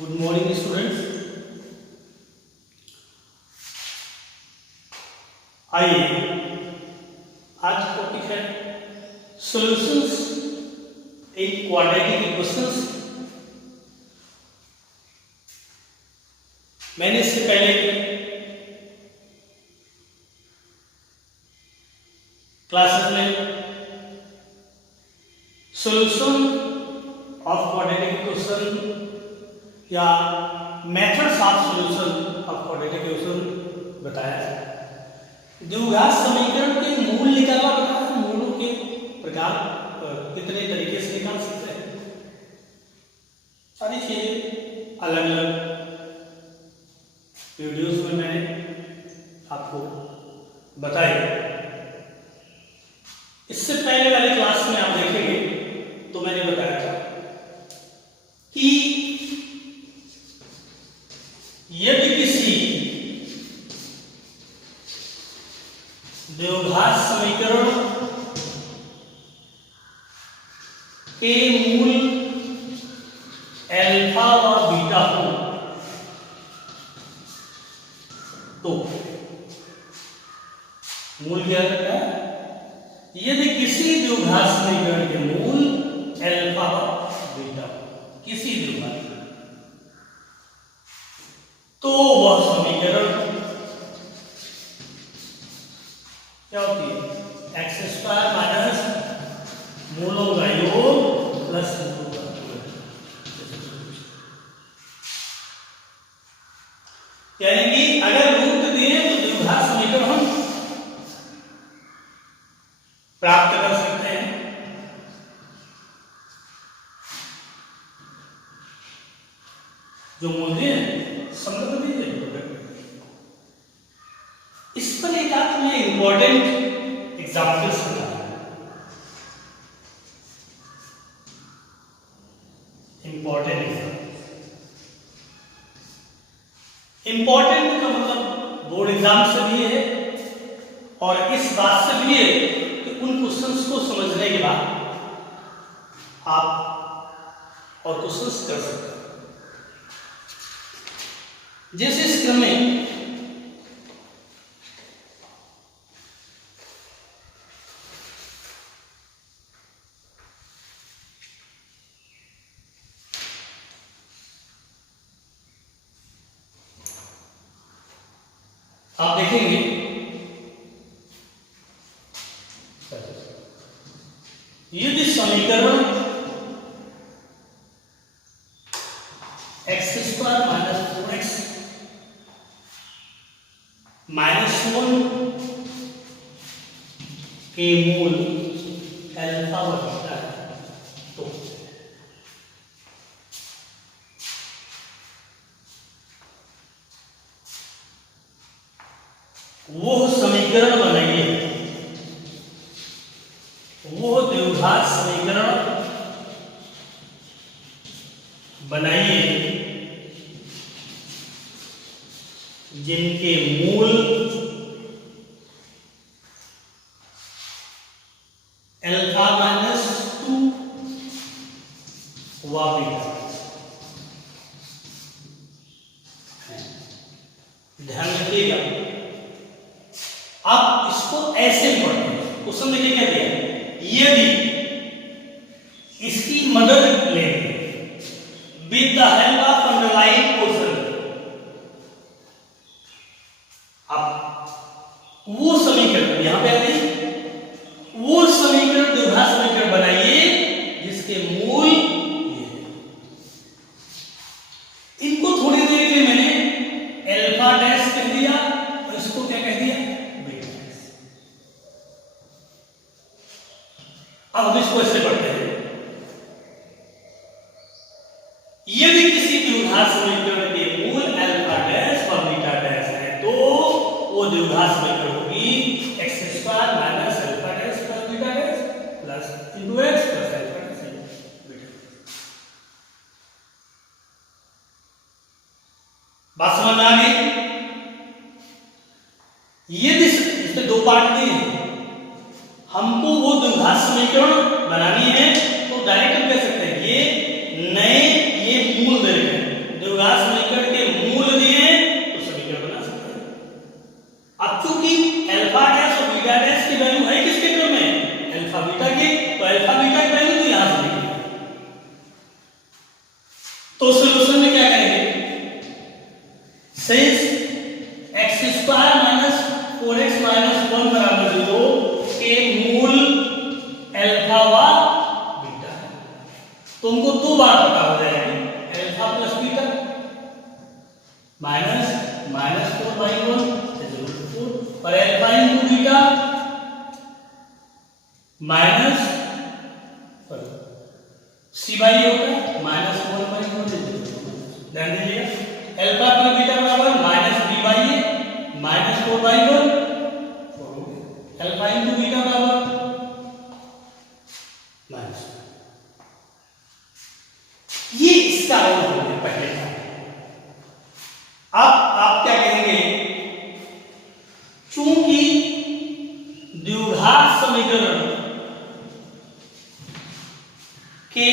Good morning students. आइए आज topic है सॉल्यूशंस इन क्वाड्रेटिक इक्वेशंस। मैंने इससे पहले क्लासेस में सॉल्यूशन ऑफ क्वाड्रेटिक इक्वेशन या methods of solution of quadratic equation बताया। द्विघात समीकरण के मूल निकालना बताया। मूलों के प्रकार कितने तरीके से निकाल सकते हैं, सारी चीजें अलग अलग वीडियोस में मैंने आपको बताई। इससे पहले वाली क्लास में आप देखेंगे तो मैंने बताया था कि यदि किसी द्विघात समीकरण के मूल अल्फा और बीटा हो तो मूल क्या है? यदि किसी द्विघात समीकरण के मूल अल्फा और बीटा हो, किसी द्विघात तो वह समीकरण क्या होती है? एक्स स्क्वायर माइनस मूलों का योग प्लस मूलों का योग। यानी कि अगर रूट दिए तो द्विघात समीकरण हम प्राप्त कर सकते हैं। जो मूल्य समझ लीजिए। इस पर एक आपने इंपॉर्टेंट एग्जाम्पल्स बताया। इंपॉर्टेंट का मतलब बोर्ड एग्जाम से भी है और इस बात से भी है कि उन क्वेश्चंस को समझने के बाद आप और क्वेश्चंस कर सकते हैं। जैसे इस क्रम में आप देखेंगे यदि समीकरण x square minus 4x minus 1 के मूल अल्फा और बीटा है तो वो समीकरण बनाइए, वो द्विघात समीकरण बनाइए जिनके मूल अल्फा माइनस 2 व बीटा। ध्यान रखिएगा, आप इसको ऐसे पढ़ते हैं। क्वेश्चन देखिए क्या दिया, यदि इसकी मदद लेंगे with the help of underline portion, आप वो समीकरण यहां पे आते वो समीकरण द्विघात समीकरण बनाइए जिसके मूल ये है। इनको थोड़ी देर के लिए मैंने अल्फा डैश कह दिया और इसको क्या कह दिया, बीटा डैश। अब हम इसको ऐसे पढ़ते हैं, यदि किसी द्विघात समीकरण के मूल अल्फा डैश और बीटा डैश है तो वो द्विघात समीकरण होगी x square minus alpha dash plus beta dash plus into x plus alpha dash beta. बात समझ में आ गई? यदि इसमें दो पार्ट दिए हैं, हमको वो द्विघात समीकरण बनानी है तो डायरेक्ट हम कह सकते हैं ये नए ये मूल दे रखे हैं। तुमको 2 बार पता हो जाएगी अल्फा प्लस बीटा माइनस -4/1 4 और alpha into beta minus c/e होता है -1/1। ध्यान दीजिएगा अल्फा प्लस बीटा बराबर -b/a -4/1 अल्फा इंटू बीटा बराबर माइनस। ये इसका रोल हो गया पहले का। अब आप क्या कहेंगे, चूंकि द्विघात समीकरण के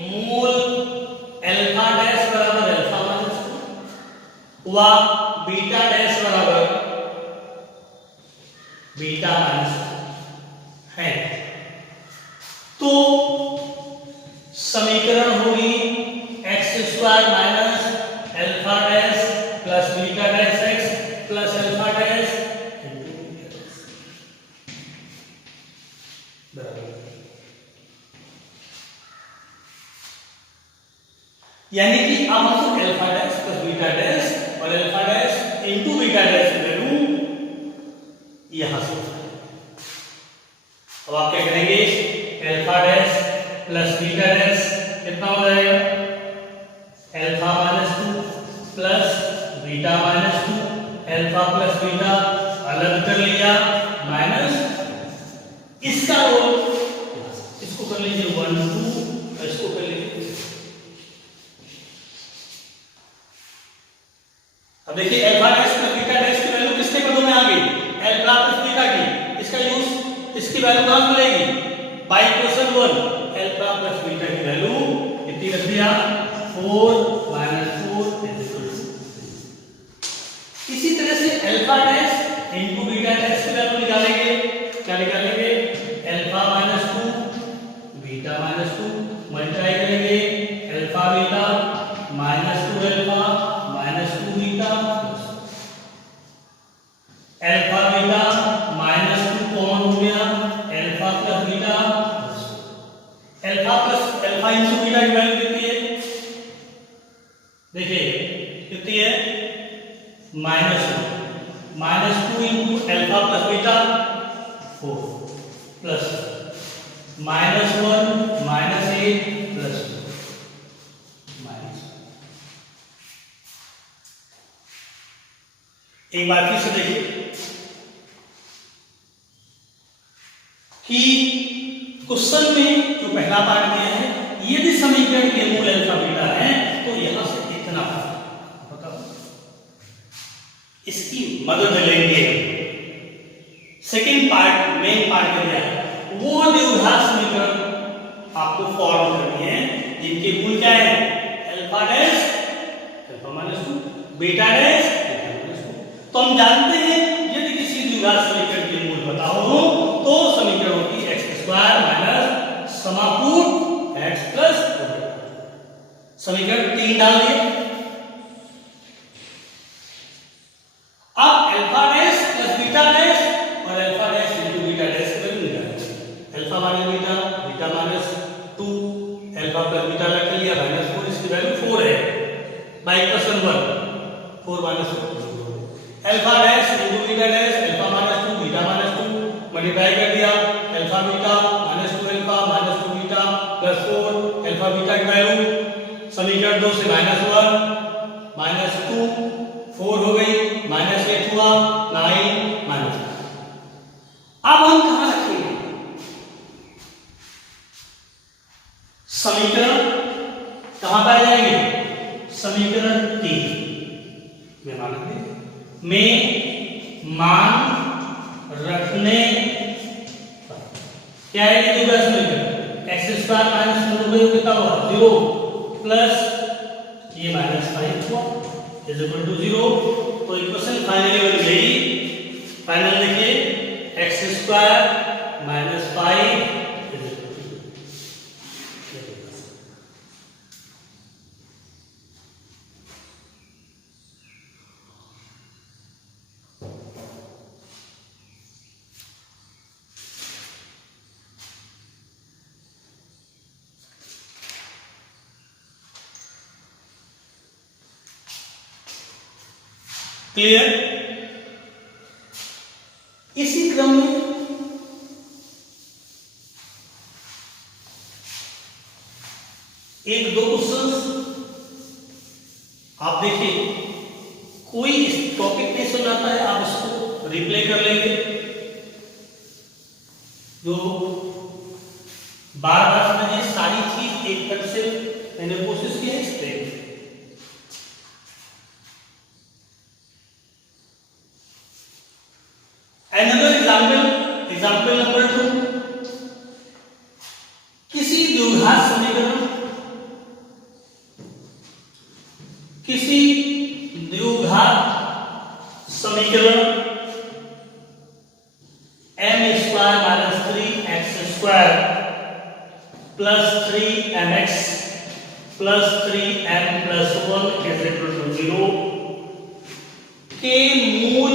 मूल अल्फा डैश बराबर अल्फा माइनस 2 व बीटा डैश बराबर बीटा माइनस है, तो समीकरण होगी x² minus alpha dash plus beta dash x plus alpha dash बराबर, यानी कि अब हमको alpha dash plus beta dash और alpha dash into beta dash की वैल्यू यहां से। अब आप क्या करेंगे, alpha dash plus beta dash कितना हो जाएगा, alpha minus 2 plus beta minus 2, alpha plus beta अलग कर लिया माइनस इसका रोल, इसको कर लीजिए 1 2 और इसको कर लीजिए। अब देखिए alpha dash plus beta dash की वैल्यू किसके पदों में आ गई, अल्फा प्लस बीटा की। इसका यूज इसकी वैल्यू कहां मिलेगी, by equation 1 alpha plus beta की वैल्यू कितनी रख दिया 4 -4 इसी तरह से alpha dash into beta dash की वैल्यू निकालेंगे। क्या निकालेंगे, alpha minus 2 beta minus 2 multiply करेंगे alpha beta -2 alpha -2 beta alpha beta -2 common हो गया alpha plus beta alpha plus alpha into beta की वैल्यू कितनी है, देखिए कितनी है -2 into alpha plus beta 4 plus -1 -8 plus minus. एक बार फिर से देखिए कि क्वेश्चन में जो पहला पार्ट दिया है, यदि समीकरण के मूल अल्फा बीटा है तो यहां से इतना बताओ, इसकी मदद लेंगे। सेकंड पार्ट मेन पार्ट दिया है, वो द्विघात समीकरण आपको फॉर्म करनी है जिनके मूल क्या है, alpha dash alpha minus 2 beta dash beta minus 2। तो हम जानते हैं यदि किसी द्विघात समीकरण के मूल पता हो तो समीकरण होगी x² माइनस समाकूट x प्लस समीकरण 3 डाल दिए। अब alpha dash plus beta dash और alpha dash into beta dash की वैल्यू निकालेंगे। Alpha minus beta beta minus 2 alpha plus beta रख लिया -4 इसकी वैल्यू 4 है by equation 1 4 -4 alpha dash into beta dash alpha minus 2 beta minus 2 multiply कर दिया alpha beta -2 alpha -2 beta plus 4 alpha beta की value समीकरण 2 से -1 -2 4 हो गई -8 हुआ 9 -। अब हम कहां रखेंगे समीकरण, कहां पाए जाएंगे, समीकरण 3 में मान रखने क्या है, ये जो समीकरण x² माइनस कितना हुआ 0 प्लस ये -5 हुआ इज इक्वल टू 0। तो इक्वेशन फाइनली बन गई, फाइनल देखिए x² माइनस 5 क्लियर? इसी क्रम में एक दो क्वेश्चन आप देखिए, कोई इस टॉपिक नहीं समझ आता है, आप इसको रिप्ले कर लेंगे, जो बार बार समझे, सारी चीज एक तरह से मैंने कोशिश की है एक्सप्लेन। Another example number 2, किसी द्विघात समीकरण m square minus 3x² plus 3mx plus 3m plus 1 is equal to 0 के मूल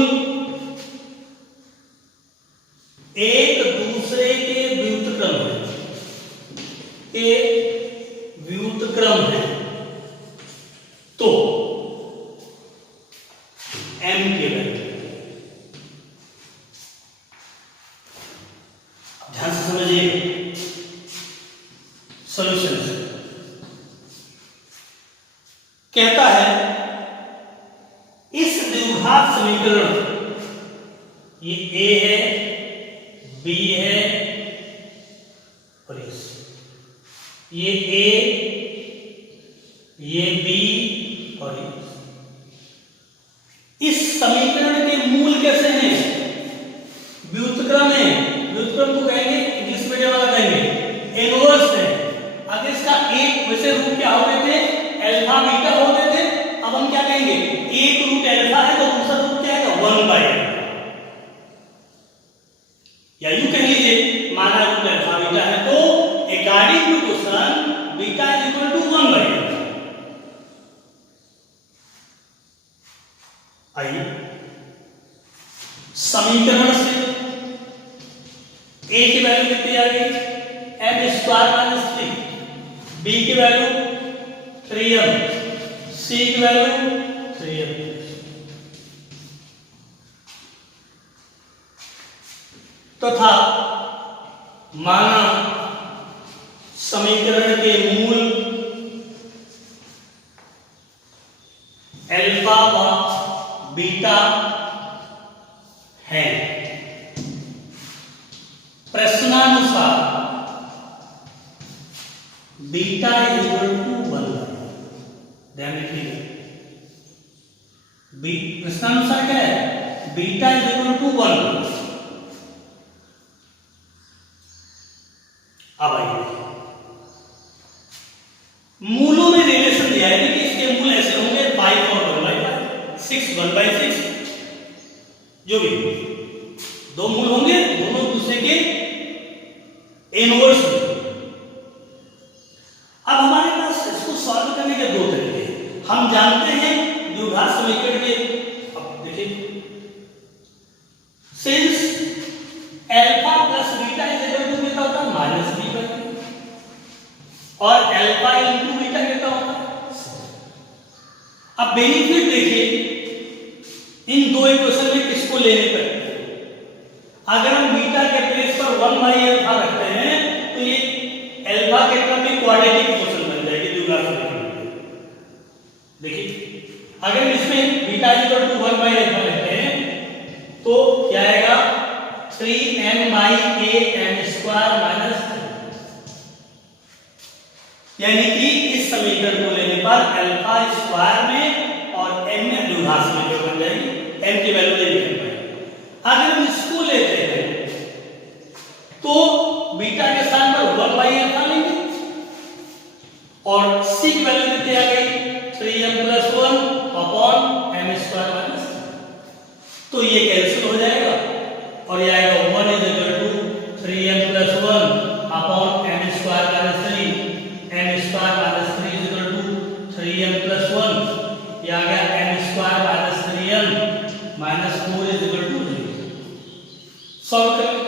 एक दूसरे के व्युत्क्रम है, तो m के वैल्यू, ध्यान से समझिए सॉल्यूशन से। कहता है इस द्विघात समीकरण, ये a है, b है और ये a, ये b और ये, इस समीकरण के मूल कैसे हैं? व्युत्क्रम है। व्युत्क्रम को कहेंगे, इंग्लिश मीडियम वाला कहेंगे इनवर्स है। अगर इसका एक वैसे रूट क्या होते थे? अल्फा बीटा होते थे। अब हम क्या कहेंगे? एक रूट अल्फा है तो दूसरा रूट क्या है? 1/, या यूं कह लीजिए, माना रूट अल्फा बीटा है तो according to question beta is equal to 1/। आइए समीकरण से a की वैल्यू कितनी आ गई? m स्क्वायर माइनस 3, b की वैल्यू 3m, c की वैल्यू 3m, तथा माना समीकरण के मूल अल्फा व बीटा है। प्रश्नानुसार बीटा इज इक्वल टू 1। ध्यान रखिए, प्रश्नानुसार क्या है? Beta is equal to 1। अब आइए, मूलों में रिलेशन दिया है कि इसके मूल ऐसे होंगे 5 और 1/5, 6 1/6, जो भी दो मूल होंगे दोनों दूसरे के इनवर्स। अब हमारे पास इसको सॉल्व करने के दो तरीके हैं। हम जानते हैं द्विघात समीकरण के, अब देखिए, since alpha plus beta is equal to कितना होता है? माइनस b/2, और अल्फा इंटू बीटा कितना होता है? अब बेनिफिट देखिए इन दो इक्वेशन में किसको लेने पर। अगर हम बीटा के प्लेस पर 1/अल्फा रखते हैं तो ये अल्फा के टर्म में क्वाड्रेटिक इक्वेशन बन जाएगी द्विघात समीकरण। देखिए, अगर इसमें बीटा इक्वल टू 1/अल्फा लेते हैं तो क्या आएगा? 3m/a m² माइनस, यानी कि इस समीकरण को लेने पर अल्फा स्क्वायर में और m में द्विघात समीकरण बन जाएगी। m की वैल्यू नहीं लिख पाएंगे। अगर हम इसको लेते हैं तो बीटा के स्थान पर 1/अल्फा लेंगे और c की वैल्यू कितनी आ गई? 3m + 1 अपॉन m² माइनस, तो ये कैंसिल हो जाएगा और ये आएगा 1 is equal to 3m + 1 upon m² minus 3, m² minus 3 is equal to 3m + 1, ये आ गया m² minus 3m minus 4 is equal to 0। Solve करेंगे,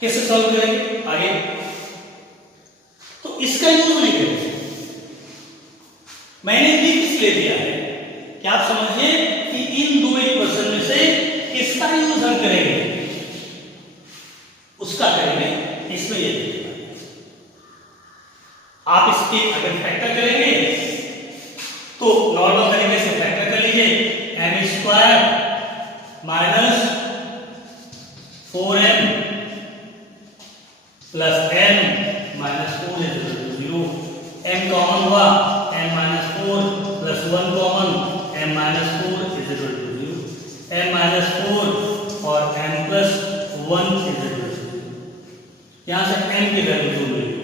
कैसे सॉल्व करेंगे आगे? तो इसका यूज नहीं करेंगे। मैंने ये इसलिए दिया है कि आप समझिए कि इन दो इक्वेशन में से किसका यूज हम करेंगे, उसका करेंगे। इसमें ये देखिए, आप इसके अगर फैक्टर करेंगे तो नॉर्मल तरीके से फैक्टर कर लीजिए, m square minus 4m plus n minus 4 is 0। m common हुआ, m minus 4 plus 1 common, m minus 4 is 0। m minus 4 और m प्लस 1 इज 0। यहां से m की वैल्यू जो मिलेगी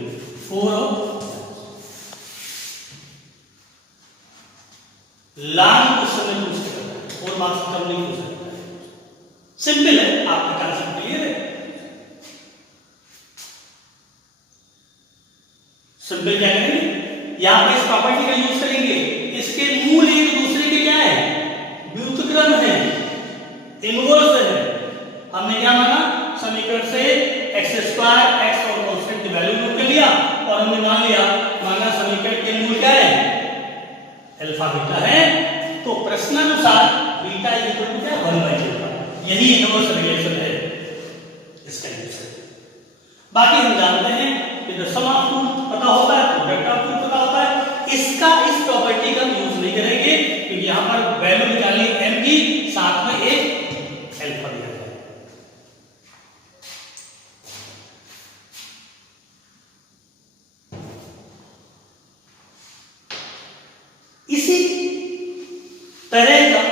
4 और लांग क्वेश्चन में पूछ सकता है, और मार्क्स कम नहीं पूछ सकता है। सिंपल है, आपका कंसेप्ट क्लियर है। सिंपल क्या करेंगे, यहां पे इस प्रॉपर्टी का यूज करेंगे। इसके मूल एक दूसरे के क्या है, व्युत्क्रम है, इनवर्स है। हमने क्या माना, समीकरण से x स्क्वायर x और कांस्टेंट की वैल्यू नोट कर लिया और हमने माना समीकरण के मूल क्या है, अल्फा बीटा है। तो प्रश्नानुसार बीटा इक्वल टू क्या, 1/अल्फा। यही इनवर्स रिलेशन है इसका यूज। बाकी हम जानते हैं कि जब सम ऑफ टू पता होता है, प्रोडक्ट ऑफ टू पता होता है। इसका इस प्रॉपर्टी का यूज नहीं करेंगे क्योंकि यहां पर वैल्यू निकाली m की, साथ में एक अल्फा दिया है। इसी तरह का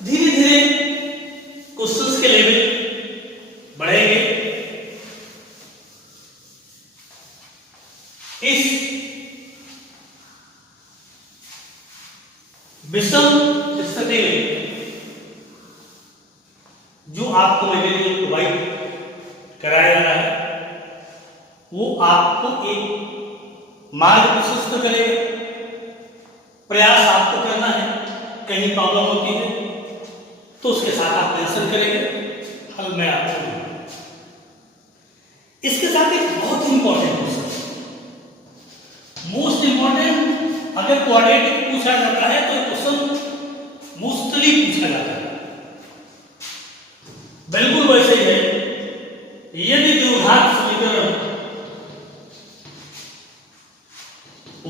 धीरे धीरे क्वेश्चंस के लेवल बढ़ेंगे। इस विषम स्थिति में जो आपको मटेरियल प्रोवाइड कराया जा रहा है वो आपको एक मार्ग प्रशस्त करेगा। प्रयास आपको करना है, कहीं प्रॉब्लम होती है तो उसके साथ आप टेंशन करेंगे, हल मैं आपको दूंगा। इसके साथ एक बहुत इंपॉर्टेंट क्वेश्चन, मोस्ट इंपॉर्टेंट, अगर क्वाड्रेटिक पूछा जाता है तो क्वेश्चन मोस्टली पूछा जाता है। बिल्कुल वैसे ही है, यदि द्विघात समीकरण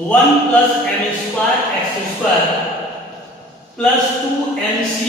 1 plus m square x square plus 2 mcm